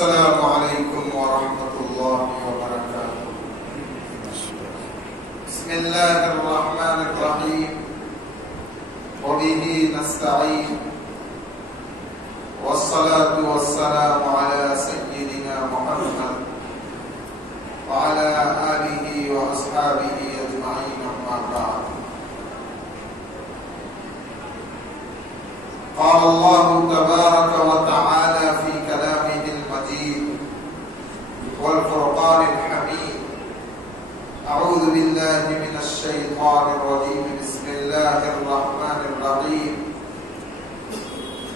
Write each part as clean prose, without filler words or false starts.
السلام علیکم ورحمۃ اللہ وبرکاتہ۔ بسم اللہ الرحمن الرحیم وبہ نستعین والصلاة والسلام علی سیدنا محمد وعلى آلہ واصحابہ اجمعین، اما بعد۔ قال اللہ تبارک وتعالی فی کلامہ المجید والفرقان الحمید۔ اعوذ باللہ من الشیطان الرجیم، بسم اللہ الرحمن الرحیم۔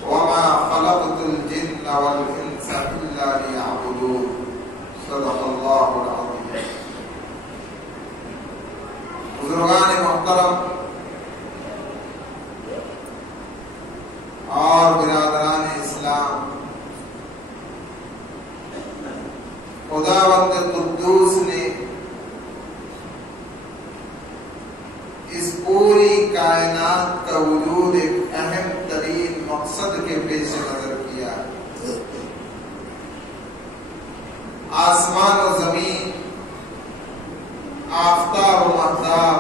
وما خلقت الجن والانس الا ليعبدون، صدق اللہ العظیم۔ بزرگان محترم اور برادران اسلام، خداوند قدوس نے اس پوری کائنات کا وجود ایک اہم ترین مقصد کے پیش نظر کیا۔ آسمان و زمین، آفتاب و مہتاب،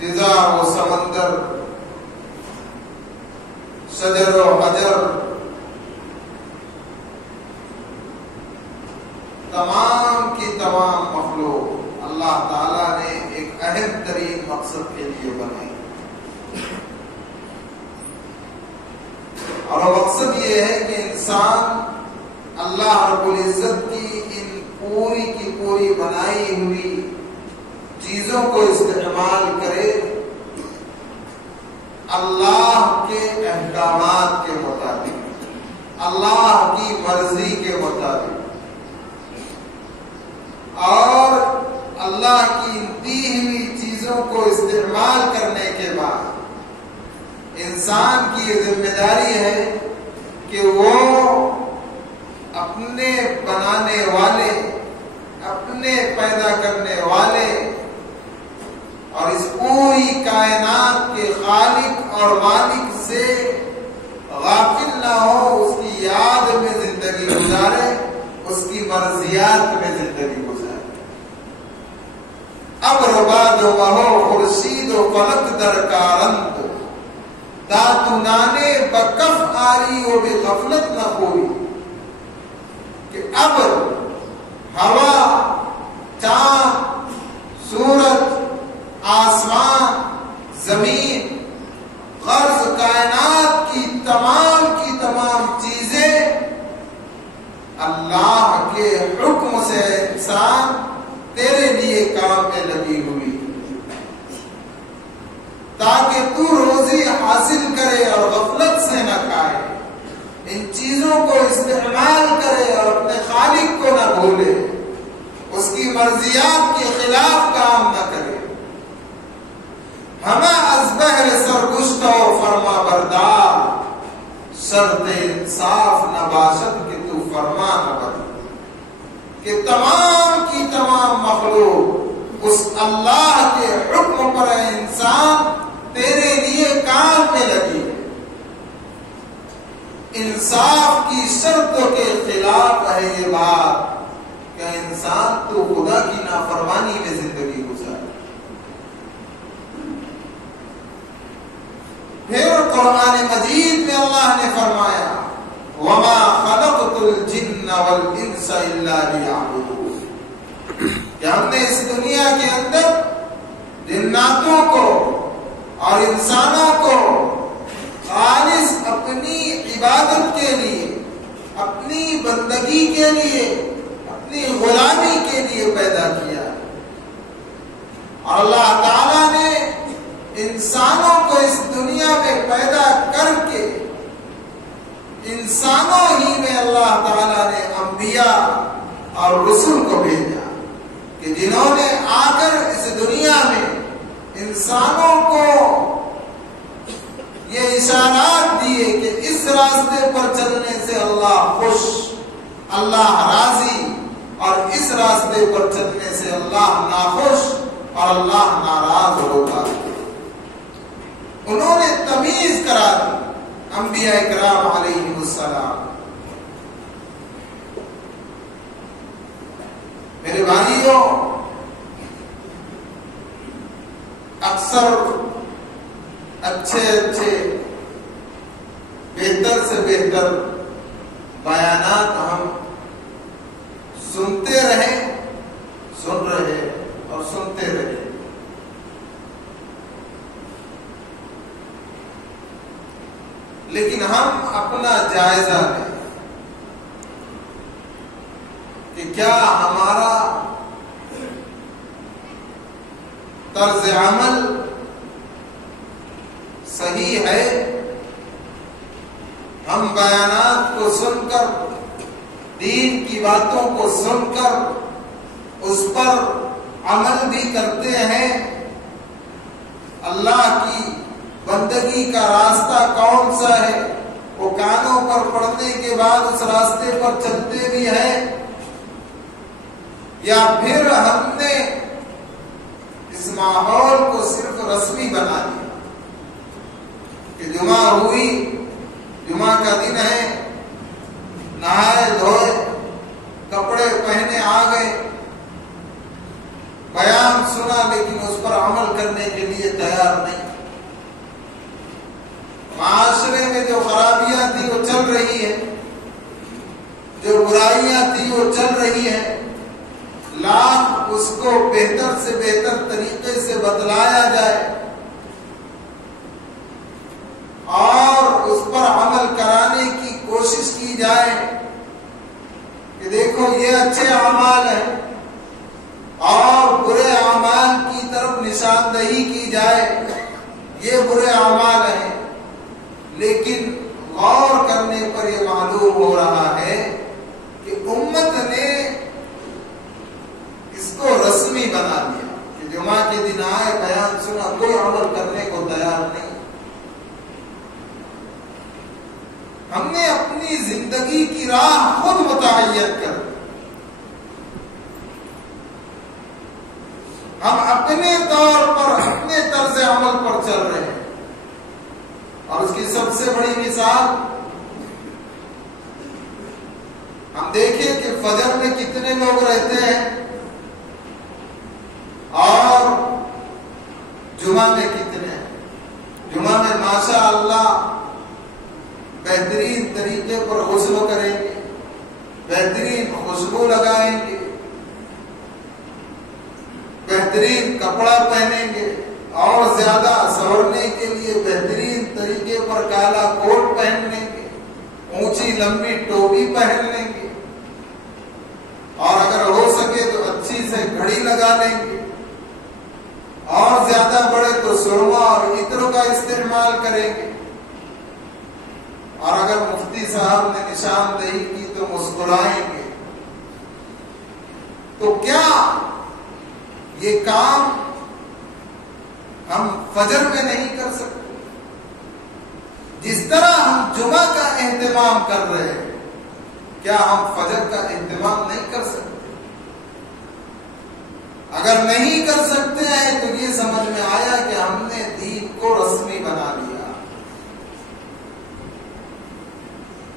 فضا و سمندر، شجر و حجر، تمام کی تمام مخلوق اللہ تعالیٰ نے ایک اہم ترین مقصد کے لیے بنائی، اور وہ مقصد یہ ہے کہ انسان اللہ رب العزت کی ان پوری کی پوری بنائی ہوئی چیزوں کو استعمال کرے اللہ کے احکامات کے مطابق، اللہ کی مرضی کے مطابق، اور اللہ کی دی ہوئی چیزوں کو استعمال کرنے کے بعد انسان کی یہ ذمہ داری ہے کہ وہ اپنے بنانے والے، اپنے پیدا کرنے والے اور اس پوری کائنات کے خالق اور مالک سے غافل نہ ہو، اس کی یاد میں زندگی گزارے، اس کی مرضیات میں زندگی گزارے۔ اب رباد و مہو خورشید و فلک در کارند، داتنانے بکف آری و بے غفلت نہ کوئی، کہ اب ہوا، چاند، سورج، آسمان، زمین، غرض کائنات کی تمام چیزیں اللہ کے حکم سے انسان تیرے لیے کام میں لگی ہوئی، تاکہ تو روزی حاصل کرے اور غفلت سے نہ کھائے، ان چیزوں کو استعمال کرے اور اپنے خالق کو نہ بھولے، اس کی مرضیات کے خلاف کام نہ کرے۔ ہمیں از بہر سرگشتہ و فرما بردار، شرط انصاف نہ باشد کہ تو فرما نہ بردار، کہ تمام کی تمام مخلوق اس اللہ کے حکم پر انسان تیرے لیے کام میں لگی، انصاف کی شرطوں کے خلاف ہے یہ بات کہ انسان تو خدا کی نافرمانی میں زندگی گزارے۔ پھر قرآن مجید میں اللہ نے فرمایا وَمَا خَلَقْتُ الْجِنَّ وَالْإِنسَ إِلَّا لِيَعْبُدُونَ، کہ ہم نے اس دنیا کے اندر جناتوں کو اور انسانوں کو خالص اپنی عبادت کے لیے، اپنی بندگی کے لیے، اپنی غلامی کے لیے پیدا کیا، اور اللہ تعالیٰ نے انسانوں کو اس دنیا میں پیدا کر کے انسانوں ہی میں اللہ تعالیٰ نے انبیاء اور رسول کو بھیجا، کہ جنہوں نے آ کر اس دنیا میں انسانوں کو یہ اشارات دیے کہ اس راستے پر چلنے سے اللہ خوش، اللہ راضی، اور اس راستے پر چلنے سے اللہ ناخوش اور اللہ ناراض ہوگا۔ انہوں نے تمیز کرا دی انبیاء کرام علیہم السلام. میرے بھائیوں، اکثر اچھے بہتر سے بہتر بیانات ہم سن رہے اور سنتے رہے. لیکن ہم اپنا جائزہ لیں کہ کیا ہمارا طرز عمل صحیح ہے؟ ہم بیانات کو سن کر، دین کی باتوں کو سن کر اس پر عمل بھی کرتے ہیں. اللہ کی بندگی کا راستہ کون سا ہے؟ وہ کانوں پر پڑھنے کے بعد اس راستے پر چلتے بھی ہیں، یا پھر ہم نے اس ماحول کو صرف رسمی بنا دیا کہ جمعہ ہوئی، جمعہ کا دن ہے، نہائے دھوئے، کپڑے پہنے آ گئے، بیان سنا لیکن اس پر عمل کرنے کے لیے تیار نہیں. معاشرے میں جو خرابیاں تھی وہ چل رہی ہے، جو برائیاں تھی وہ چل رہی ہیں، لاکھ اس کو بہتر سے بہتر طریقے سے بتلایا جائے اور اس پر عمل کرانے کی کوشش کی جائے کہ دیکھو یہ اچھے اعمال ہیں، اور برے اعمال کی طرف نشاندہی کی جائے یہ برے اعمال ہیں. لیکن غور کرنے پر یہ معلوم ہو رہا ہے کہ امت نے اس کو رسمی بنا دیا کہ جمعہ کے دن آئے، بیان سنا، کوئی عمل کرنے کو تیار نہیں. ہم نے اپنی زندگی کی راہ خود متعین کر دی. ہم اپنے طور پر، اپنے طرز عمل پر چل رہے ہیں. اور اس کی سب سے بڑی مثال ہم دیکھیں کہ فجر میں کتنے لوگ رہتے ہیں اور جمعہ میں کتنے ہیں. جمعہ میں ماشاء اللہ بہترین طریقے پر غسل کریں گے، بہترین خوشبو لگائیں گے، بہترین کپڑا پہنیں گے، اور زیادہ سنورنے کے لیے بہترین طریقے پر کالا کوٹ پہن لیں گے، اونچی لمبی ٹوپی پہن لیں گے، اور اگر ہو سکے تو اچھی سے گھڑی لگا لیں گے، اور زیادہ بڑے تو سرما اور عطر کا استعمال کریں گے، اور اگر مفتی صاحب نے نشاندہی کی تو مسکرائیں گے. تو کیا یہ کام ہم فجر میں نہیں کر سکتے؟ جس طرح ہم جمعہ کا اہتمام کر رہے ہیں، کیا ہم فجر کا اہتمام نہیں کر سکتے؟ اگر نہیں کر سکتے ہیں تو یہ سمجھ میں آیا کہ ہم نے دین کو رسمی بنا لیا.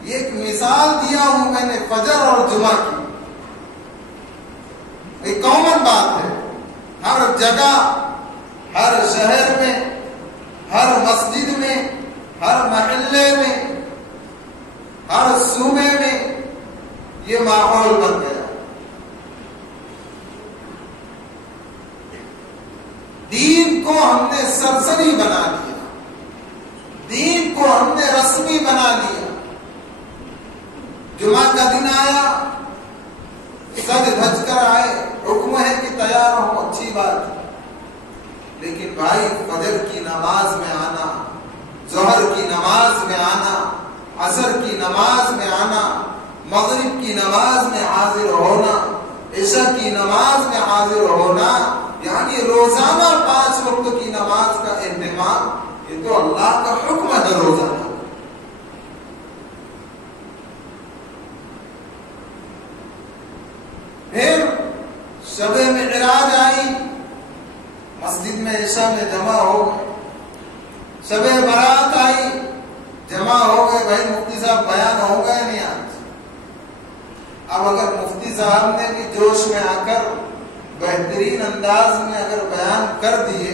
یہ ایک مثال دیا ہوں میں نے فجر اور جمعہ کی. ایک کامن بات ہے، ہر جگہ، ہر شہر میں، ہر مسجد میں، ہر محلے میں، ہر صوبے میں یہ ماحول بن گیا. دین کو ہم نے سرسری بنا لیا، دین کو ہم نے رسمی بنا لیا. جمعہ کا دن آیا، سج دھج کر آئے، حکم ہے کہ تیار ہو، اچھی بات ہے. لیکن بھائی فجر کی نماز میں آنا، ظہر کی نماز میں آنا، عصر کی نماز میں آنا، مغرب کی نماز میں حاضر ہونا، عشاء کی نماز میں حاضر ہونا، یعنی روزانہ 5 وقت کی نماز کا اہتمام، یہ تو اللہ کا حکم ہے روزانہ. پھر شب معراج آئی، مسجد میں عشاء میں جمع ہو گئے. شب برات آئی، جمع ہو گئے بھائی مفتی صاحب بیان ہو گئے نہیں آج. اب اگر مفتی صاحب نے بھی جوش میں آ کر بہترین انداز میں اگر بیان کر دیے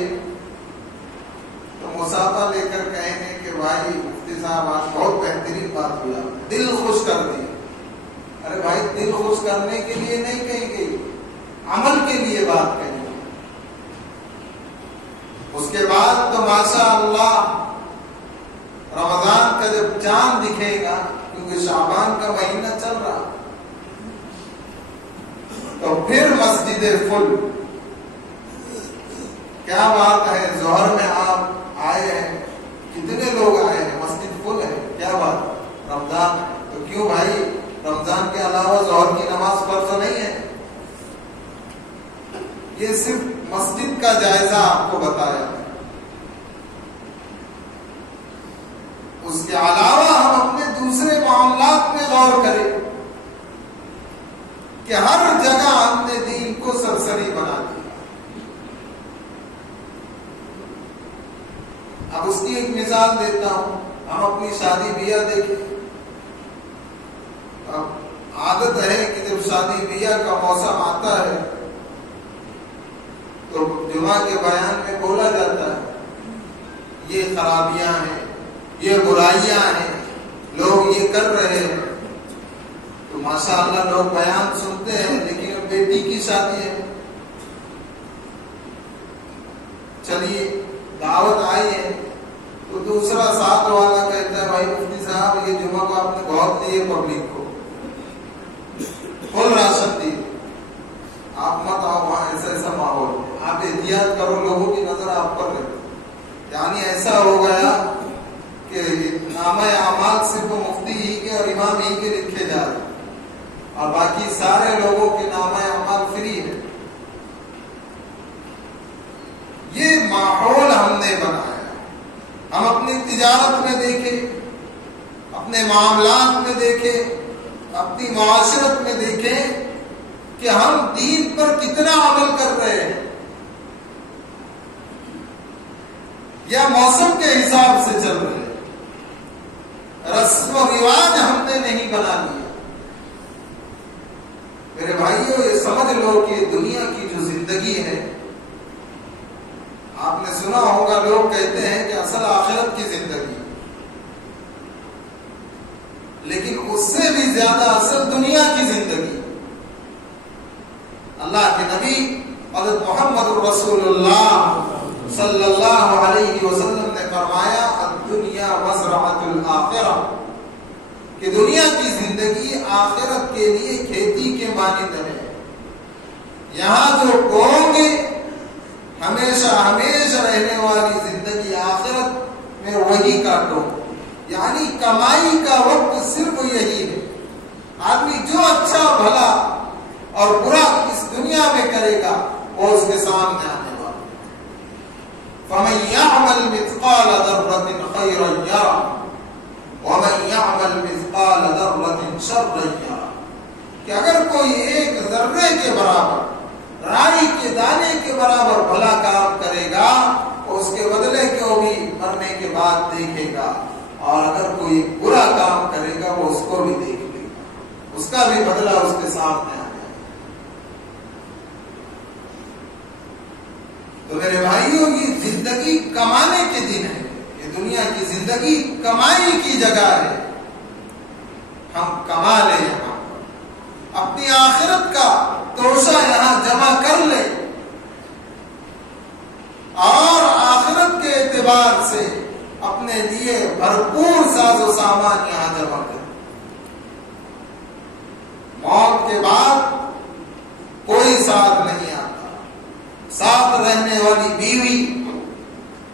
تو مسافہ لے کر کہیں گے کہ بھائی مفتی صاحب آج بہت بہترین بات ہوئی، دل خوش کر دی. ارے بھائی دل خوش کرنے کے لیے نہیں کہی گئی، عمل کے لیے بات کہی. اس کے بعد تو ماشاء اللہ رمضان کا جب چاند دکھے گا، کیونکہ شعبان کا مہینہ چل رہا، تو پھر مسجد فل. کیا بات ہے، ظہر میں آپ آئے ہیں، کتنے لوگ آئے ہیں، مسجد فل ہے، کیا بات، رمضان ہے. تو کیوں بھائی رمضان کے علاوہ ظہر کی نماز فرض نہیں ہے؟ یہ صرف مسجد کا جائزہ آپ کو بتایا ہے. اس کے علاوہ ہم اپنے دوسرے معاملات میں غور کریں کہ ہر جگہ ہم نے دین کو سرسری بنا دیا. اب اس کی ایک مثال دیتا ہوں. ہم اپنی شادی بیاہ دیکھیں. اب عادت ہے کہ جب شادی بیاہ کا موسم آتا ہے تو جمعہ کے بیان میں بولا جاتا ہے یہ خرابیاں ہیں، یہ برائیاں ہیں، لوگ یہ کر رہے ہیں. تو ماشاءاللہ لوگ بیان سنتے ہیں، لیکن اب بیٹی کی شادی ہے، چلیے دعوت آئی ہے تو دوسرا ساتھ والا کہتا ہے بھائی مفتی صاحب یہ جمعہ کو آپ نے بہت دیے پبلک کو، فل راشن دیے، آپ مت آؤ وہاں، ایسا ایسا ماحول، آپ احتیاط کرو، لوگوں کی نظر آپ پر رہے. یعنی ایسا ہو گیا کہ نامہ اعمال صرف مفتی ہی کے اور امام ہی کے لکھے جا رہے اور باقی سارے لوگوں کے نامہ اعمال فری ہے. یہ ماحول ہم نے بنایا. ہم اپنی تجارت میں دیکھیں، اپنے معاملات میں دیکھیں، اپنی معاشرت میں دیکھیں کہ ہم دین پر کتنا عمل کر رہے ہیں، یا موسم کے حساب سے چل رہے ہیں. رسم و رواج ہم نے نہیں بنا لیا. میرے بھائیوں یہ سمجھ لو کہ دنیا کی جو زندگی ہے، آپ نے سنا ہوگا لوگ کہتے ہیں کہ اصل آخرت کی زندگی، لیکن اس سے بھی زیادہ اصل دنیا کی زندگی. اللہ کے نبی حضرت محمد رسول اللہ صلی اللہ علیہ وسلم نے فرمایا الدنیا مزرعۃ الآخرہ، کہ دنیا کی زندگی آخرت کے لیے کھیتی کے مانند ہے. یہاں جو بوؤ گے ہمیشہ ہمیشہ رہنے والی زندگی آخرت میں وہی کاٹو. یعنی کمائی کا وقت صرف یہی ہے. آدمی جو اچھا بھلا اور برا اس دنیا میں کرے گا وہ اس کے سامنے آنے والا. فَمَن يَعْمَلْ مِثْقَالَ ذَرَّةٍ خَيْرًا يَرَهُ وَمَن يَعْمَلْ مِثْقَالَ ذَرَّةٍ شَرًّا يَرَهُ. کہ اگر کوئی ایک ذرے کے برابر، رائی کے دانے کے برابر بھلا کام کرے گا تو اس کے بدلے کو بھی مرنے کے بعد دیکھے گا، اور اگر کوئی برا کام کرے گا وہ اس کو بھی دیکھ لے گا، اس کا بھی بدلہ اس کے سامنے آ جائے گا. تو میرے بھائیوں یہ زندگی کمانے کے دن ہے، یہ دنیا کی زندگی کمائی کی جگہ ہے. ہم کما لیں، یہاں اپنی آخرت کا توشہ یہاں جمع کر لیں، اور آخرت کے اعتبار سے اپنے لیے بھرپور ساز و سامان یہاں جمع کریں. موت کے بعد کوئی ساتھ نہیں آتا. ساتھ رہنے والی بیوی،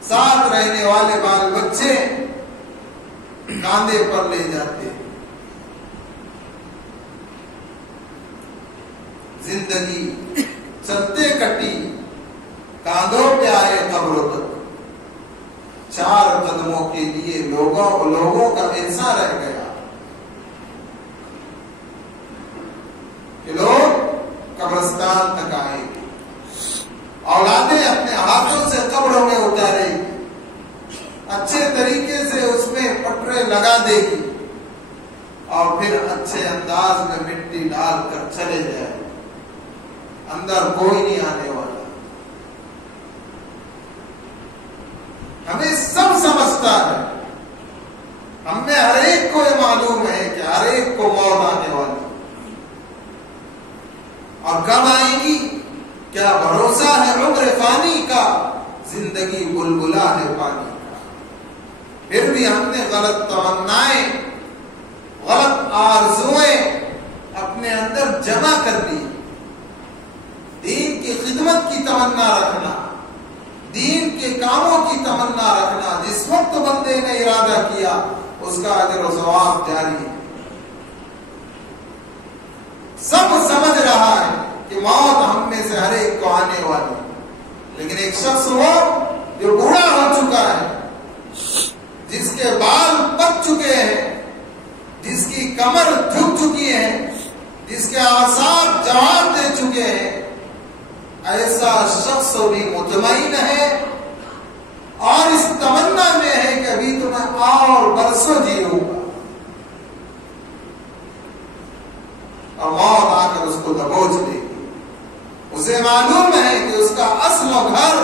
ساتھ رہنے والے بال بچے کاندھے پر لے جاتے. زندگی چلتے کٹی، کاندھوں پہ آئے قبروں تک. 4 قدموں کے لیے لوگوں کا انسا رہ گیا کہ لوگ قبرستان تک آئے گے، اولادیں اپنے ہاتھوں سے قبروں میں اتارے گی، اچھے طریقے سے اس میں پٹرے لگا دے گی اور پھر اچھے انداز میں مٹی ڈال کر چلے جائے، اندر کوئی نہیں آنے والا۔ ہمیں سب سمجھتا ہے، ہم میں ہر ایک کو یہ معلوم ہے کہ ہر ایک کو موت آنے والی، اور کب آئے گی کیا بھروسہ ہے؟ عمر فانی کا، زندگی بلبلا ہے پانی کا۔ پھر بھی ہم نے غلط تمنائیں، غلط آرزویں اپنے اندر جمع کر لی۔ دین کی خدمت کی تمنا رکھنا، دین کے کاموں کی تمنا رکھنا، جس وقت بندے نے ارادہ کیا اس کا اجر و ثواب جاری ہے۔ سب سمجھ رہا ہے کہ موت ہم میں سے ہر ایک کو آنے والی ہے، لیکن ایک شخص وہ جو بوڑھا ہو چکا ہے، جس کے بال پک چکے ہیں، جس کی کمر جھک چکی ہے، جس کے اعصاب جواب دے چکے ہیں، ایسا شخص بھی مطمئن ہے اور اس تمنا میں ہے کہ ابھی تو میں اور برسوں جیوں گا، اور موت آ کر اس کو دبوچ دے گی۔ اسے معلوم ہے کہ اس کا اصل گھر،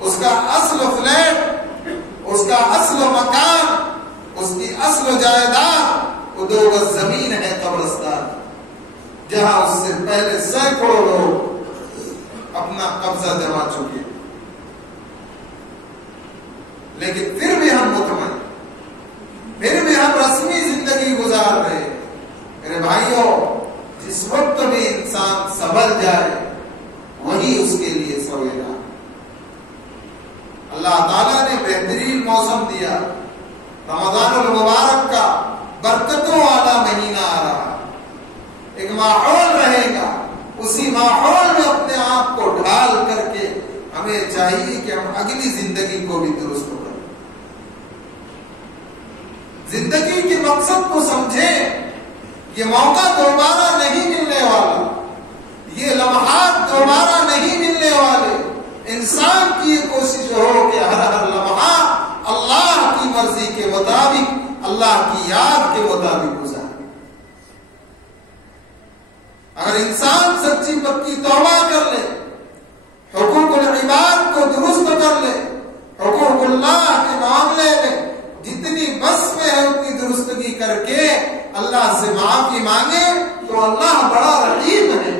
اس کا اصل فلیٹ، اس کا اصل مکان، اس کی اصل جائیداد وہ 2 گز زمین ہے قبرستان، جہاں اس سے پہلے سینکڑوں لوگ اپنا قبضہ جما چکے، لیکن پھر بھی ہم مطمئن، پھر بھی ہم رسمی زندگی گزار رہے ہیں۔ میرے بھائیوں، جس وقت بھی انسان سنبھل جائے وہی اس کے لیے سویرا۔ اللہ تعالیٰ نے بہترین موسم دیا، رمضان المبارک کا برکتوں والا مہینہ آ رہا، ایک ماحول رہے گا، اسی ماحول میں اپنے آپ کو ڈھال کر کے ہمیں چاہیے کہ ہم اگلی زندگی کو بھی درست کریں، زندگی کے مقصد کو سمجھیں۔ یہ موقع دوبارہ نہیں ملنے والا، یہ لمحات دوبارہ نہیں ملنے والے۔ انسان کی یہ کوشش ہو کہ ہر لمحہ اللہ کی مرضی کے مطابق، اللہ کی یاد کے مطابق گزارے۔ اگر انسان سچی پکی توبہ کر لے، حقوق العباد کو درست کر لے، حقوق اللہ کے معاملے میں جتنی بس میں ہے اتنی درستگی کر کے اللہ سے معافی مانگے، تو اللہ بڑا رحیم ہے،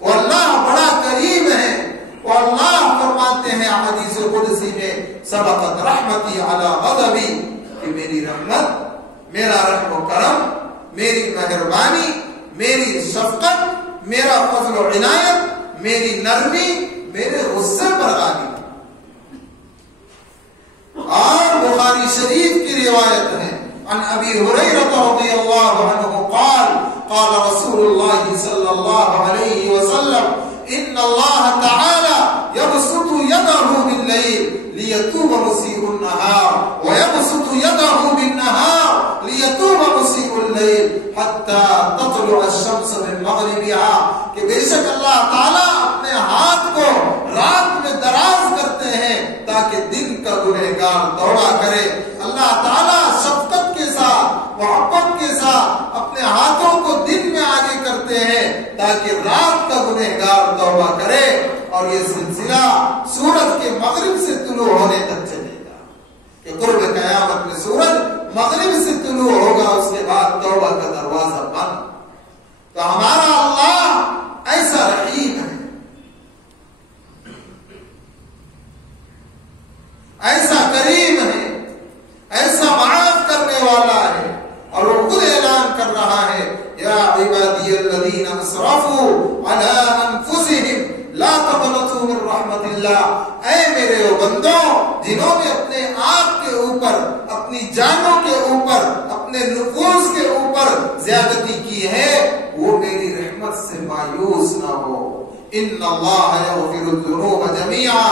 وہ اللہ بڑا کریم ہے۔ وہ اللہ فرماتے ہیں حدیث قدسی میں، سبقت رحمتی علی غضبی، کہ میری رحمت، میرا رحم و کرم، میری مہربانی، میری شفقت، میرا فضل و عنایت، میری نرمی میرے غصے پر غالب۔ اور بخاری شریف کی روایت ہے، عن ابی ہریرہ رضی اللہ عنہ قال قال رسول اللہ صلی اللہ علیہ وسلم ان اللہ تعالی یبسط یدہ باللیل لیتوب مسیء النہار ویبسط یدہ بالنہار لیتوب مسیء اللیل حتی تطلع الشمس من مغربها، کہ بے شک اللہ تعالی اپنے ہاتھ کو رات میں دراز کرتے ہیں تاکہ دن کا گنہگار توبہ کرے۔ اللہ تعالی شفقت کے ساتھ، محبت کے ساتھ اپنے ہاتھوں کو دن میں آگے کرتے ہیں تاکہ رات کا گنہگار توبہ کرے، اور یہ سلسلہ سورج کے مغرب سے طلوع ہونے تک چلے گا، کہ قرب قیامت میں سورج مغرب سے طلوع ہوگا، اس کے بعد توبہ کا دروازہ بند۔ تو ہمارا اللہ ایسا رحیم ہے، ایسا کریم ہے، ایسا معاف کرنے والا ہے، اور وہ خود اعلان کر رہا ہے، یا عبادی الذین اسرفوا علی انفسہم لا تقنطوا من رحمت اللہ، اے میرے وہ بندوں جنہوں نے اپنے آپ کے اوپر، اپنی جانوں کے اوپر، اپنے نفوس کے اوپر زیادتی کی ہے، وہ میری رحمت سے مایوس نہ ہو۔ ان اللہ یغفر الذنوب جميعا،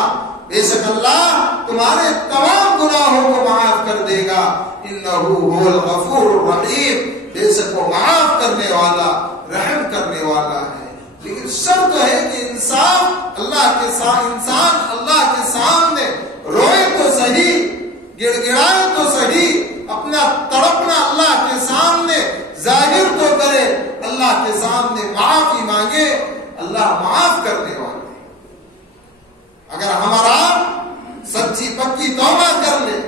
بے شک اللہ تمہارے تمام گناہوں کو معاف کر دے گا۔ انہ هو الغفور الرحیم، بے شک وہ معاف کرنے والا، رحم کرنے والا ہے۔ لیکن شرط ہے کہ انسان اللہ کے سامنے روئے تو صحیح، گڑ گڑائے تو صحیح، اپنا ذرا تڑپنا اللہ کے سامنے ظاہر تو کرے، اللہ کے سامنے معافی مانگے، اللہ معاف کرنے والے۔ اگر ہمارا سچی پکی توبہ کر لے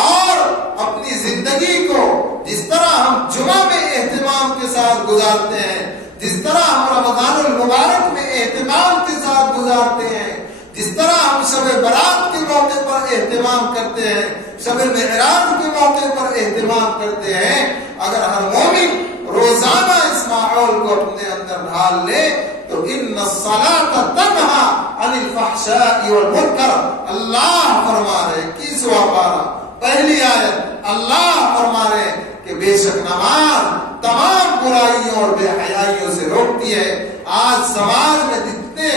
اور اپنی زندگی کو جس طرح ہم جمعہ میں اہتمام کے ساتھ گزارتے ہیں، جس طرح ہم رمضان المبارک میں اہتمام کے ساتھ گزارتے ہیں، جس طرح ہم شب برات کے موقع پر اہتمام کرتے ہیں، شب معراج کے موقع پر اہتمام کرتے ہیں، اگر ہر مومن روزانہ اس ماحول کو اپنے اندر ڈھال لے تو ان الصلاۃ تنہی عن الفحشاء والمنکر، اللہ فرما رہے 21واں پارہ پہلی آیت، اللہ فرما رہے کہ بے شک نماز تمام برائیوں اور بے حیائیوں سے روکتی ہے۔ آج سماج میں جتنے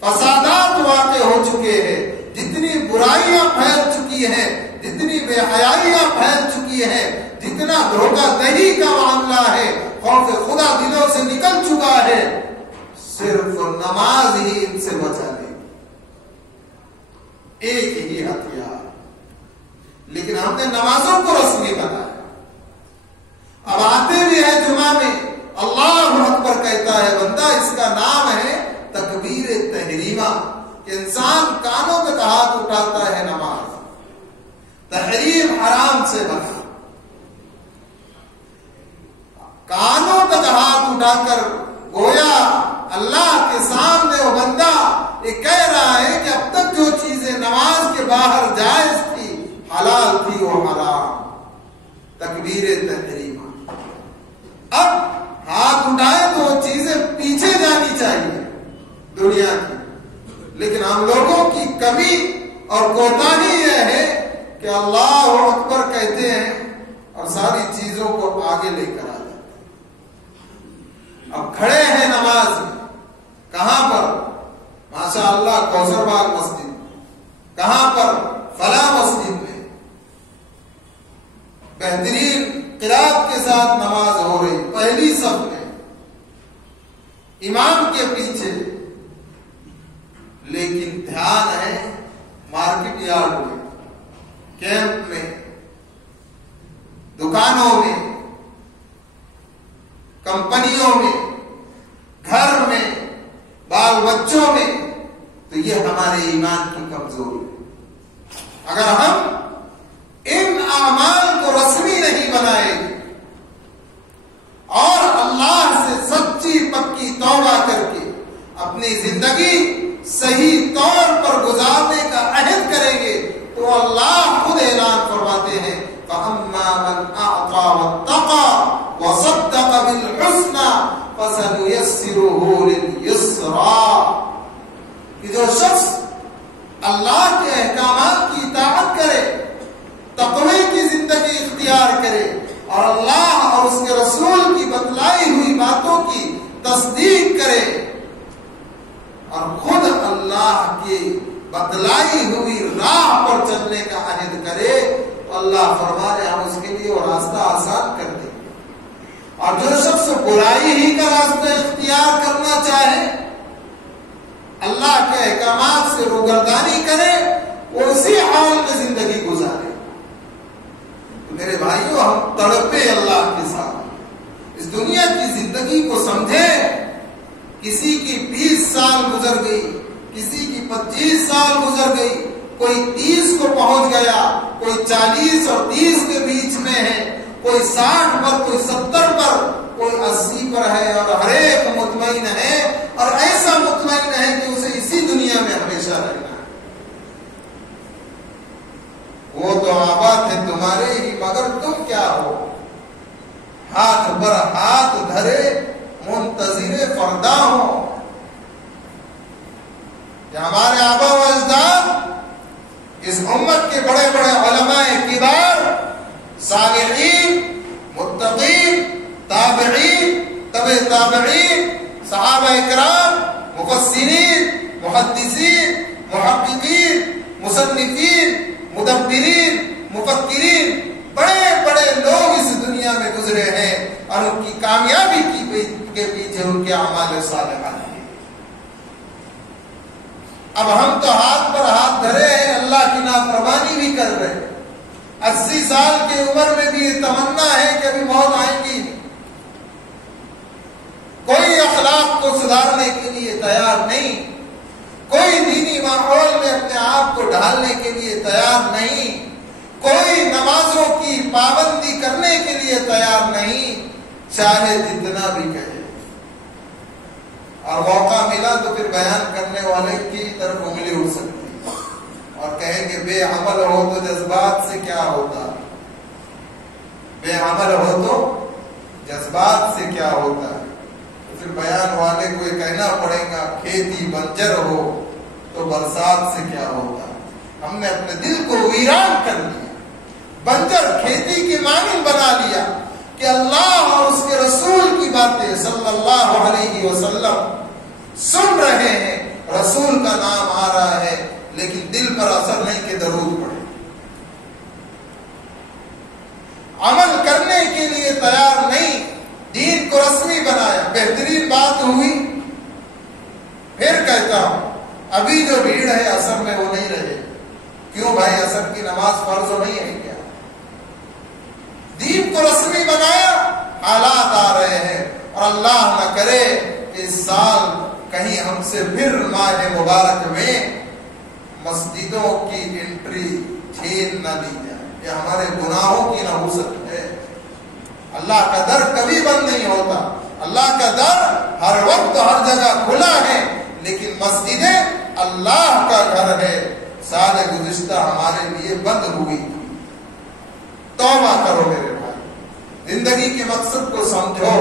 فسادات واقع ہو چکے ہیں، جتنی برائیاں پھیل چکی ہیں، جتنی بے حیائیاں پھیل چکی ہیں، جتنا دھوکہ دہی کا معاملہ ہے، خوف خدا دلوں سے نکل چکا ہے، صرف نماز ہی ان سے بچا لے، ایک ہی ہتھیار۔ لیکن ہم نے نمازوں کو رسمی بنایا، اب آتے بھی ہے جمعہ میں اللہ اکبر کہتا ہے بندہ، اس کا نام ہے تکبیر تحریمہ، کہ انسان کانوں تک ہاتھ اٹھاتا ہے نماز، تحریم حرام سے بنا، کانوں تک ہاتھ اٹھا کر گویا اللہ کے سامنے وہ بندہ یہ کہہ رہا ہے کہ اب تک جو چیزیں نماز کے باہر جائز تھی، حلال تھی، وہ حرام، تکبیر تحریمہ۔ اب ہاتھ اٹھائے تو وہ چیزیں پیچھے جانی چاہیے دنیا کی، لیکن ہم لوگوں کی کمی اور کوتاہی یہ ہے کہ اللہ اکبر کہتے ہیں اور ساری چیزوں کو آگے لے کر آ جاتے ہیں۔ اب کھڑے ہیں نماز میں، کہاں پر؟ ماشاء اللہ کوثر باغ مسجد، کہاں پر؟ فلاں مسجد میں بہترین قرات کے ساتھ نماز ہو رہی، پہلی صف میں، امام کے پیچھے، لیکن دھیان ہے مارکیٹ یارڈ میں، کیمپ میں، دکانوں میں، کمپنیوں میں، گھر میں، بال بچوں میں، تو یہ ہمارے ایمان کی کمزوری ہے۔ اگر ہم ان اعمال کو رسمی نہیں بنائیں گے اور اللہ سے سچی پکی توبہ کر کے اپنی زندگی صحیح طور پر گزارنے کا عہد کریں گے تو اللہ خود اعلان فرماتے ہیں فَأَمَّا مَنْ أَعْطَى وَاتَّقَى وَصَدَّقَ بِالْحُسْنَى فَسَنُيَسِّرُهُ لِلْيُسْرَى، کہ جو شخص اللہ کے احکامات کی اطاعت کرے، تقوی کی زندگی اختیار کرے اور اللہ اور اس کے رسول کی بتلائی ہوئی باتوں کی تصدیق کرے اور خود اللہ کی بتلائی ہوئی راہ پر چلنے کا عہد کرے تو اللہ فرما رہے ہم اس کے لیے وہ راستہ آسان کر دیں گے۔ اور جو شخص برائی ہی کا راستہ اختیار کرنا چاہے، اللہ کے احکامات سے روگردانی کرے، وہ اسی حال میں زندگی گزارے۔ میرے بھائیوں، ہم تڑپے اللہ کے ساتھ، اس دنیا کی زندگی کو سمجھے۔ کسی کی 20 سال گزر گئی، کسی کی 25 سال گزر گئی، کوئی 30 کو پہنچ گیا، کوئی 40 اور 30 کے بیچ میں ہے، کوئی 60 پر، کوئی 70 پر، کوئی 80 پر ہے، اور ہر ایک مطمئن ہے اور ایسا مطمئن ہے کہ اسے اسی دنیا میں ہمیشہ رہنا ہے۔ وہ تو آباد ہے تمہارے ہی، مگر تم کیا ہو؟ ہاتھ پر ہاتھ دھرے منتظر فردا ہو۔ کہ ہمارے آبا و اجداد اس امت کے بڑے بڑے علماء کبار، صالحین، متقین، تابعین، تبع تابعین، صحابہ اکرام، مفسرین، محدثین، محققین، مصنفین، مدبرین، مفکرین، بڑے بڑے لوگ اس دنیا میں گزرے ہیں اور ان کی کامیابی کے پیچھے ان کے اعمال صالحہ ہیں۔ اب ہم تو ہاتھ پر ہاتھ دھرے ہیں، اللہ کی نافرمانی بھی کر رہے ہیں، 80 سال کی عمر میں بھی یہ تمنا ہے کہ ابھی موت آئے گی. کوئی اخلاق کو سدھارنے کے لیے تیار نہیں, کوئی دینی ماحول میں اپنے آپ کو ڈھالنے کے لیے تیار نہیں, کوئی نمازوں کی پابندی کرنے کے لیے تیار نہیں, چاہے جتنا بھی کہے. اور موقع ملا تو پھر بیان کرنے والے کی طرف انگلی اٹھ سکتی ہے اور کہیں کہ بے عمل ہو تو جذبات سے کیا ہوتا, بے عمل ہو تو جذبات سے کیا ہوتا ہے. تو پھر بیان والے کو یہ کہنا پڑے گا کھیتی بنجر ہو تو برسات سے کیا ہوتا. ہم نے اپنے دل کو ویران کر دیا, بنجر کھیتی کی مانند بنا لیا کہ اللہ اور اس کے رسول کی باتیں صلی اللہ علیہ وسلم سن رہے ہیں, رسول کا نام آ رہا ہے, لیکن دل پر اثر نہیں کہ درود پڑے. عمل کرنے کے لیے تیار نہیں, دین کو رسمی بنایا. بہترین بات ہوئی, پھر کہتا ہوں ابھی جو بھیڑ ہے اثر میں وہ نہیں رہے. کیوں بھائی, اثر کی نماز فرض ہو نہیں ہے کیا؟ دین کو رسمی بنایا, حالات آ رہے ہیں, اور اللہ نہ کرے کہ اس سال کہیں ہم سے پھر ماہ مبارک میں مسجدوں کی انٹری چھین نہ لی جائے. یہ ہمارے گناہوں کی نحوست ہے. اللہ کا در کبھی بند نہیں ہوتا, اللہ کا در ہر وقت ہر جگہ کھلا ہے, لیکن مسجدیں اللہ کا گھر ہے. سال گزشتہ ہمارے لیے بند ہوئی. توبہ کرو میرے بھائی, زندگی کے مقصد کو سمجھو.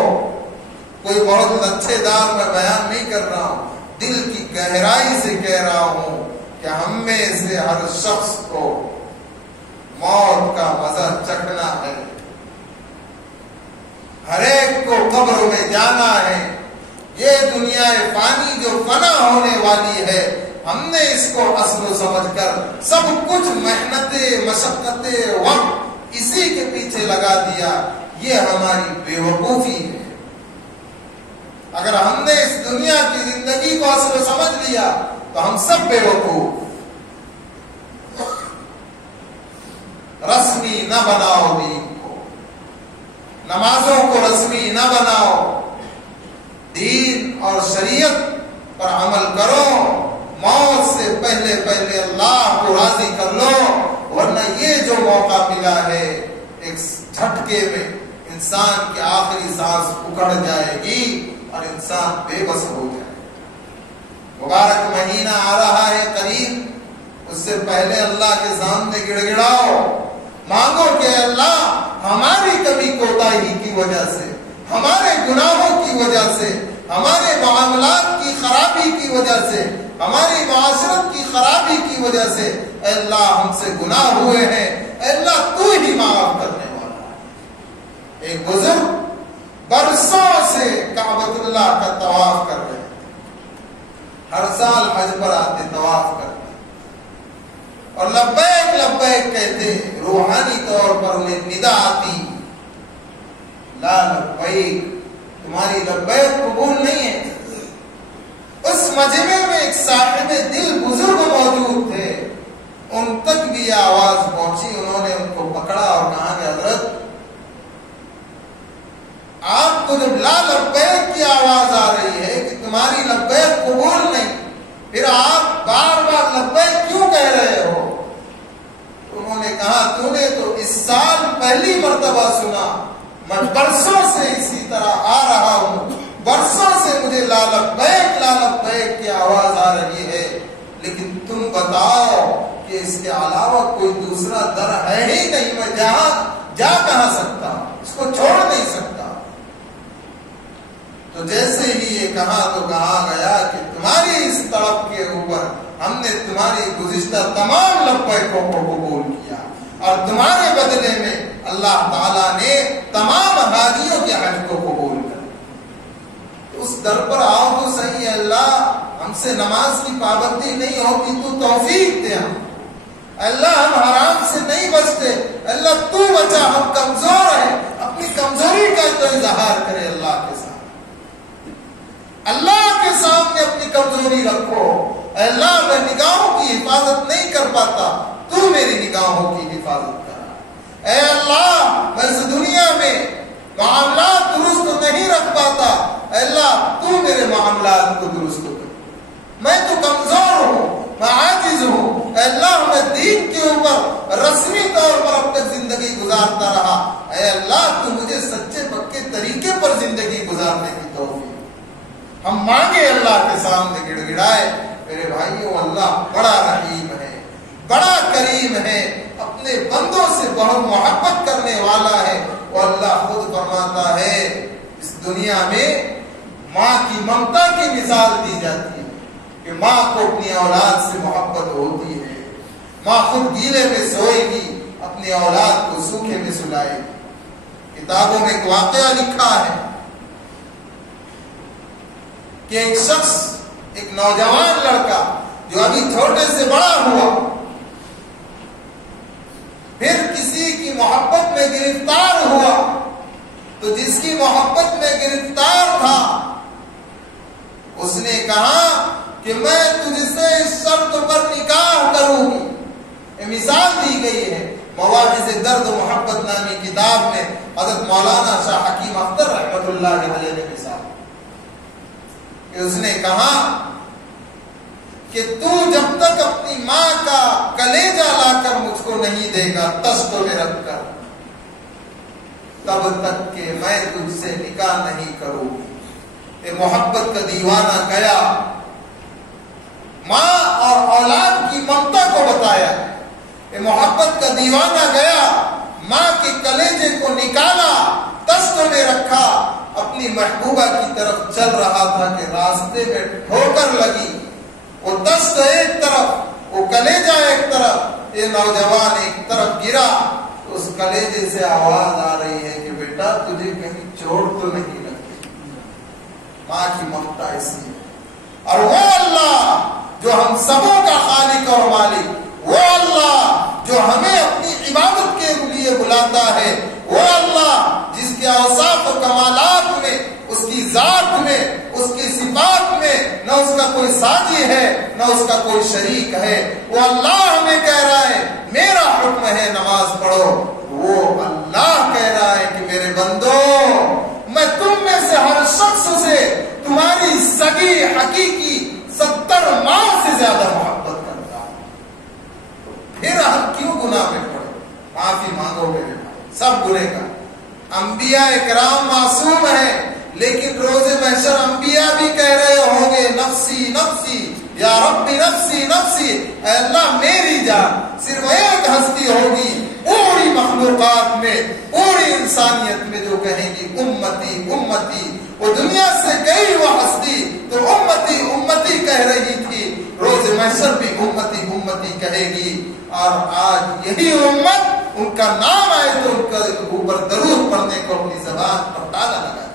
کوئی بہت اچھے دار میں بیان نہیں کر رہا ہوں, دل کی گہرائی سے کہہ رہا ہوں کہ ہم میں سے ہر شخص کو موت کا مزہ چکھنا ہے. ہر ایک کو قبر میں جانا ہے. یہ دنیا فانی جو فنا ہونے والی ہے, ہم نے اس کو اصل و سمجھ کر سب کچھ محنتیں مشقتیں وقت اسی کے پیچھے لگا دیا. یہ ہماری بے وقوفی ہے. اگر ہم نے اس دنیا کی زندگی کو اصل و سمجھ لیا تو ہم سب بے وقوف. رسمی نہ بناؤ دین کو, نمازوں کو رسمی نہ بناؤ, دین اور شریعت پر عمل کرو. موت سے پہلے پہلے اللہ کو راضی کر لو, ورنہ یہ جو موقع ملا ہے ایک جھٹکے میں انسان کی آخری سانس اکڑ جائے گی اور انسان بے بس ہو جائے. مبارک مہینہ آ رہا ہے قریب, اس سے پہلے اللہ کے سامنے گڑ گڑاؤ, مانگو کہ اللہ ہماری کمی کوتاہی کی وجہ سے, ہمارے گناہوں کی وجہ سے, ہمارے معاملات کی خرابی کی وجہ سے, ہماری معاشرت کی خرابی کی وجہ سے اے اللہ ہم سے گناہ ہوئے ہیں, اے اللہ تو ہی معاف کرنے والا ہے. ایک بزرگ برسوں سے کعبۃ اللہ کا طواف کر رہے ہیں, ہر سال حج پر آتے طواف کرتے اور لبیک لبیک کہتے. روحانی طور پر انہیں ندا آتی, لا لبیک, تمہاری لبیک قبول نہیں ہے. اس مجمع میں ایک صاحب دل بزرگ موجود تھے, ان تک بھی یہ آواز پہنچی. انہوں نے ان کو پکڑا اور کہا کہ حضرت آپ کو جب لا لبیک کی آواز آ رہی ہے کہ تمہاری لبیک قبول نہیں, پھر آپ بار بار لبیک کیوں کہہ رہے ہو؟ انہوں نے کہا تو نے تو اس سال پہلی مرتبہ سنا, میں برسوں سے اسی طرح آ رہا ہوں, برسوں سے مجھے لا لبیک کی آواز آ رہی ہے, لیکن تم بتاؤ کہ اس کے علاوہ کوئی دوسرا در ہے ہی نہیں, میں جہاں جا کہاں سکتا ہوں, اس کو چھوڑ نہیں سکتا. تو جیسے ہی یہ کہا تو کہا گیا کہ تمہاری اس طرف کے اوپر ہم نے تمہاری گزشتہ تمام لبیکوں کو قبول کیا, اور تمہارے بدلے میں اللہ تعالیٰ نے تمام حاجیوں کے حج کو قبول کر. اس در پر آؤ تو صحیح ہے, اللہ ہم سے نماز کی پابندی نہیں ہوتی, تو توفیق دے. ہم اللہ ہم حرام سے نہیں بچتے, اللہ تو بچا, ہم کمزور ہیں, اپنی کمزوری کا تو اظہار کرے اللہ کے سامنے, اللہ کے سامنے اپنی کمزوری رکھو. اللہ میں نگاہوں کی حفاظت نہیں کر پاتا, تو میری نگاہوں کی حفاظت کرا. اے اللہ میں اس دنیا میں معاملات درست نہیں رکھ پاتا، اے اللہ تو میرے معاملات کو درست کر۔ میں تو کمزور ہوں، میں عاجز ہوں، اے اللہ میں دین کے اوپر رسمی طور پر اب تک زندگی گزارتا رہا، اے اللہ تو مجھے سچے پکے طریقے پر زندگی گزارنے کی توفیق۔ ہم مانگے اللہ کے سامنے گڑ گڑائے۔ میرے بھائیوں اللہ بڑا رحیم ہے، بڑا کریم ہے، اپنے بندوں سے بہت محبت کرنے والا ہے۔ وہ اللہ خود فرماتا ہے اس دنیا میں ماں کی ممتا کی مثال دی جاتی ہے کہ ماں کو اپنی اولاد سے محبت ہوتی ہے، ماں خود گیلے میں سوئے گی، اپنی اولاد کو سوکھے میں سلائے گی۔ کتابوں میں ایک واقعہ لکھا ہے کہ ایک شخص، ایک نوجوان لڑکا جو ابھی چھوٹے سے بڑا ہوا، پھر کسی کی محبت میں گرفتار ہوا، تو جس کی محبت میں گرفتار تھا اس نے کہا کہ میں تجھ سے اس شرط پر نکاح کروں گی۔ یہ مثال دی گئی ہے مواعظ درد و محبت نامی کتاب میں، حضرت مولانا شاہ حکیم اختر رحمۃ اللہ علیہ نے مثال کہ اس نے کہا کہ تو جب تک اپنی ماں کا کلیجہ لا کر مجھ کو نہیں دے گا تشت میں رکھ کر، تب تک کہ میں تجھ سے نکاح نہیں کروں گی۔ یہ محبت کا دیوانہ گیا، ماں اور اولاد کی ممتا کو بتایا۔ یہ محبت کا دیوانہ گیا، ماں کے کلیجے کو نکالا، تشت میں رکھا، اپنی محبوبہ کی طرف چل رہا تھا کہ راستے میں ٹھوکر لگی، وہ تشت ایک طرف، وہ کلیجہ ایک طرف، یہ نوجوان ایک طرف گرا، تو اس کلیجے سے آواز آ رہی ہے کہ بیٹا تجھے کہیں چوٹ تو نہیں لگتی۔ ماں کی ممتا اس لیے، اور وہ اللہ جو ہم سبوں کا خالق اور مالک، وہ اللہ جو ہمیں اپنی عبادت کے لیے بلاتا ہے، وہ اللہ جس کے اوصاف و کمالات میں، اس کی ذات میں، اس کی صفات میں نہ اس کا کوئی ساجی ہے نہ اس کا کوئی شریک ہے، وہ اللہ ہمیں کہہ رہا ہے میرا حکم ہے نماز پڑھو، وہ اللہ کہہ رہا ہے کہ میرے بندو میں تم میں سے ہر شخص سے تمہاری سگی حقیقی 70 ماں سے زیادہ محبت کرتا ہوں۔ پھر ہم کیوں گناہ میں پڑے؟ معافی مانگو میرے بھائی، سب گناہ کا۔ انبیاء اکرام معصوم ہیں، لیکن روز محشر انبیاء بھی کہہ رہے ہوں گے نفسی نفسی یا رب نفسی نفسی، اے اللہ میری جان۔ صرف ایک ہستی ہوگی پوری مخلوقات میں، پوری انسانیت میں جو کہے گی امتی امتی۔ وہ دنیا سے گئی وہ ہستی تو امتی امتی کہہ رہی تھی، روز محشر بھی امتی امتی کہے گی۔ اور آج یہی امت ان کا نام آئے تو ان کا اوپر درود پڑھنے کو اپنی زبان پر تالا لگا،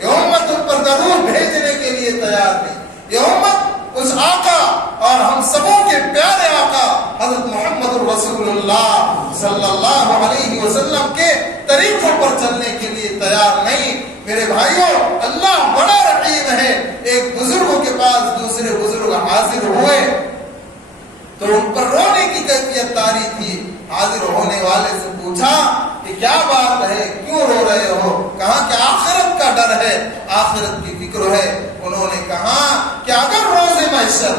یہ امت ان پر درود بھیجنے کے لیے تیار نہیں۔ یہ امت اس آقا اور ہم سبوں کے پیارے آقا حضرت محمد رسول اللہ صلی اللہ علیہ وسلم کے طریقوں پر چلنے کے لیے تیار نہیں۔ میرے بھائیوں اللہ بڑا رحیم ہے۔ ایک بزرگوں کے پاس دوسرے بزرگ حاضر ہوئے تو ان پر رونے کی کیفیت طاری تھی۔ حاضر ہونے والے سے پوچھا کہ کیا بات ہے، کیوں رو رہے ہو؟ کہا کہ آخرت کا ڈر ہے، آخرت کی فکر ہے۔ انہوں نے کہا کہ اگر روز محشر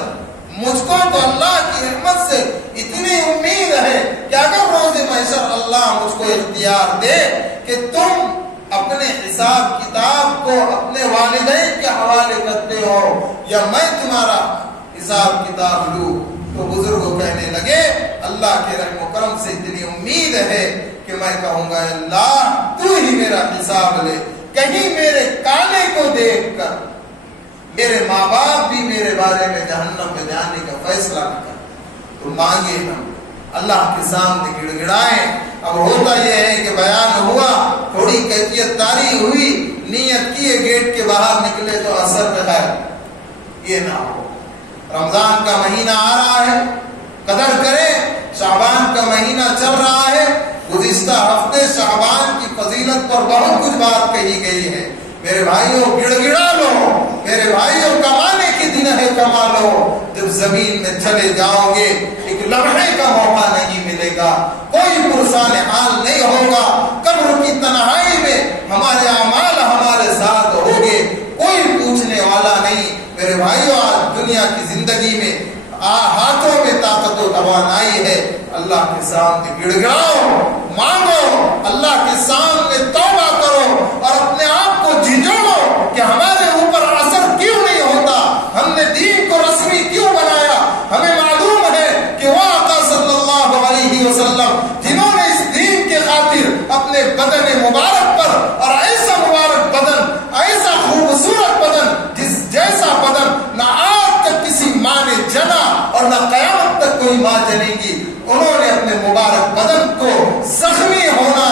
مجھ کو تو اللہ کی رحمت سے اتنی امید ہے کہ اگر روز محشر اللہ مجھ کو اختیار دے کہ تم اپنے حساب کتاب کو اپنے والدین کے حوالے کرتے ہو یا میں تمہارا حساب کتاب لوں، تو بزرگ کہنے لگے اللہ کے رحم و کرم سے اتنی امید ہے کہ میں کہوں گا اللہ تو ہی میرا حساب لے، کہیں میرے کالے کو دیکھ کر میرے ماں باپ بھی میرے بارے میں جہنم میں جانے کا فیصلہ نہ کر۔ تو مانگے ہم اللہ کے سامنے گڑ گڑائیں۔ اب ہوتا یہ ہے کہ بیان ہوا، تھوڑی کیفیت طاری ہوئی، نیت کیے گیٹ کے باہر نکلے تو اثر بغیر یہ نہ ہو۔ رمضان کا مہینہ آ رہا ہے، قدر کریں، شعبان کا مہینہ چل رہا ہے۔ گزشتہ ہفتے شعبان کی فضیلت پر بہت کچھ بات کہی گئی ہے۔ میرے بھائیوں گڑ گڑا لو، میرے بھائیوں کمانے کے دن ہے کما لو، جب زمین میں چلے جاؤ گے ایک لمحے کا موقع نہیں ملے گا۔ کوئی پرسان حال نہیں ہوگا. قبر کی تنہائی میں ہمارے اعمال ہمارے ساتھ ہوگے, کوئی پوچھنے والا نہیں. میرے بھائیو, آج دنیا کی زندگی میں ہاتھوں میں طاقت و توانائی ہے. اللہ کے سامنے گڑ گڑاؤ, مانگو, اللہ کے سامنے توبہ کرو اور اپنے آپ کو جھنجھوڑو کہ ہمارے اوپر اثر کیوں نہیں ہوتا, ہم نے دین کو رسمی کیوں بنایا. ہمیں معلوم ہے کہ وہ آقا صلی اللہ علیہ وسلم جنہوں نے اس دین کے خاطر اپنے بدن مبارک پر, اور ایسا مبارک بدن, ایسا خوبصورت بدن, جیسا بدن نہ آج تک کسی ماں نے جنا اور نہ قیامت تک کوئی ماں جنے گی, انہوں نے اپنے مبارک بدن کو زخمی ہونا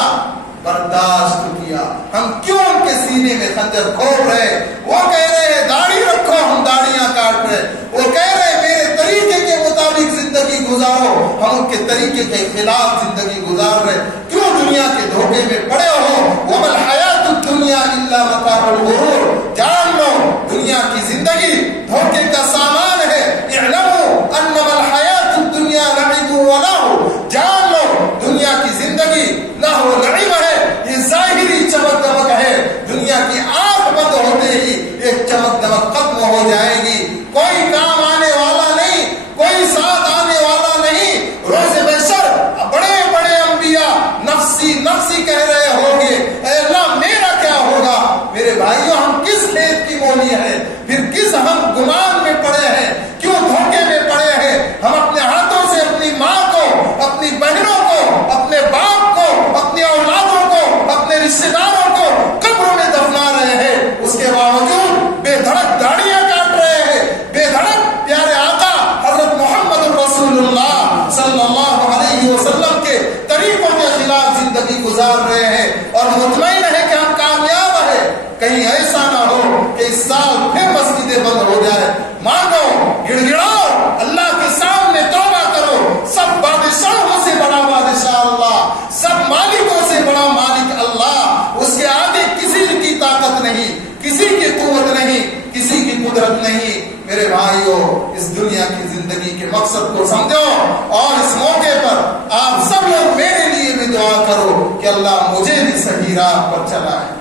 برداشت کیا. ہم کیوں ان کے سینے میں خنجر کھول رہے؟ وہ کہہ رہے ہیں داڑھی رکھو, ہم داڑیاں کاٹ رہے. وہ کہہ رہے ہیں میرے طریقے کے مطابق زندگی گزارو, ہم ان کے طریقے کے خلاف زندگی گزار رہے. کیوں دنیا کے دھوکے میں پڑے ہو؟ وَمَا الْحَيَاةُ الدُّنْيَا إِلَّا مَتَاعُ الْغُرُورِ. جان لو دنیا کی زندگی دھوکے کا سامان ہے. اعلموا انما الحیات الدنیا لعب ولہو. جان لو دنیا کی زندگی لہو لعب ہے, یہ ظاہری چمک دمک ہے. دنیا کی آنکھ بند ہوتے ہی ایک چمک دمک ختم ہو جائے گی. کوئی کام آنے والا نہیں, کوئی ساتھ آنے والا نہیں. روز محشر بڑے بڑے انبیاء نفسی نفسی کہہ رہے ہوں گے, اے اللہ میرا کیا ہوگا. میرے بھائیوں, ہم کس کھیت کی مولی ہیں, پھر کس ہم گمان میں پڑے ہیں, کیوں دھوکے میں پڑے ہیں. ہم اپنے ہاتھوں سے اپنی ماں کو, اپنی بہنوں کو, اپنے باپ کو, اپنی اولادوں کو, اپنے رشتے داروں کو قبروں میں دفنا رہے ہیں. اس کے باوجود بے دھڑک داڑیاں کاٹ رہے ہیں, بے دھڑک پیارے آقا حضرت محمد رسول اللہ صلی اللہ علیہ وسلم کے طریقوں کے خلاف زندگی گزار رہے ہیں, اور مطمئن ہے کہ ہم کامیاب ہیں. کہیں ایسا نہ ہو کہ اس سال پھر مسجدیں بند ہو جائے. مانگو, گڑ گڑاؤ, اللہ کے سامنے توبہ کرو. سب بادشاہوں سے بڑا بادشاہ اللہ, سب مالکوں سے بڑا مالک اللہ. اس کے آگے کسی کی طاقت نہیں, کسی کی قوت نہیں, کسی کی قدرت نہیں. میرے بھائیو, اس دنیا کی زندگی کے مقصد کو سمجھو, اور اس موقع پر آپ سب لوگ میرے لیے بھی دعا کرو کہ اللہ مجھے بھی صحیح راہ پر چلائے,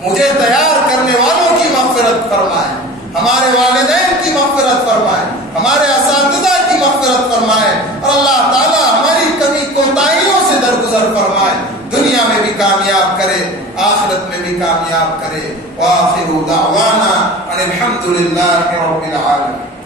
مجھے تیار کرنے والوں کی مغفرت فرمائے, ہمارے والدین کی مغفرت فرمائے, ہمارے اساتذہ کی مغفرت فرمائے, اور اللہ تعالی ہماری کمی کوتاہیوں سے درگزر فرمائے. دنیا میں بھی کامیاب کرے, آخرت میں بھی کامیاب کرے. وآخر دعوانا ان الحمد للہ رب العالمین.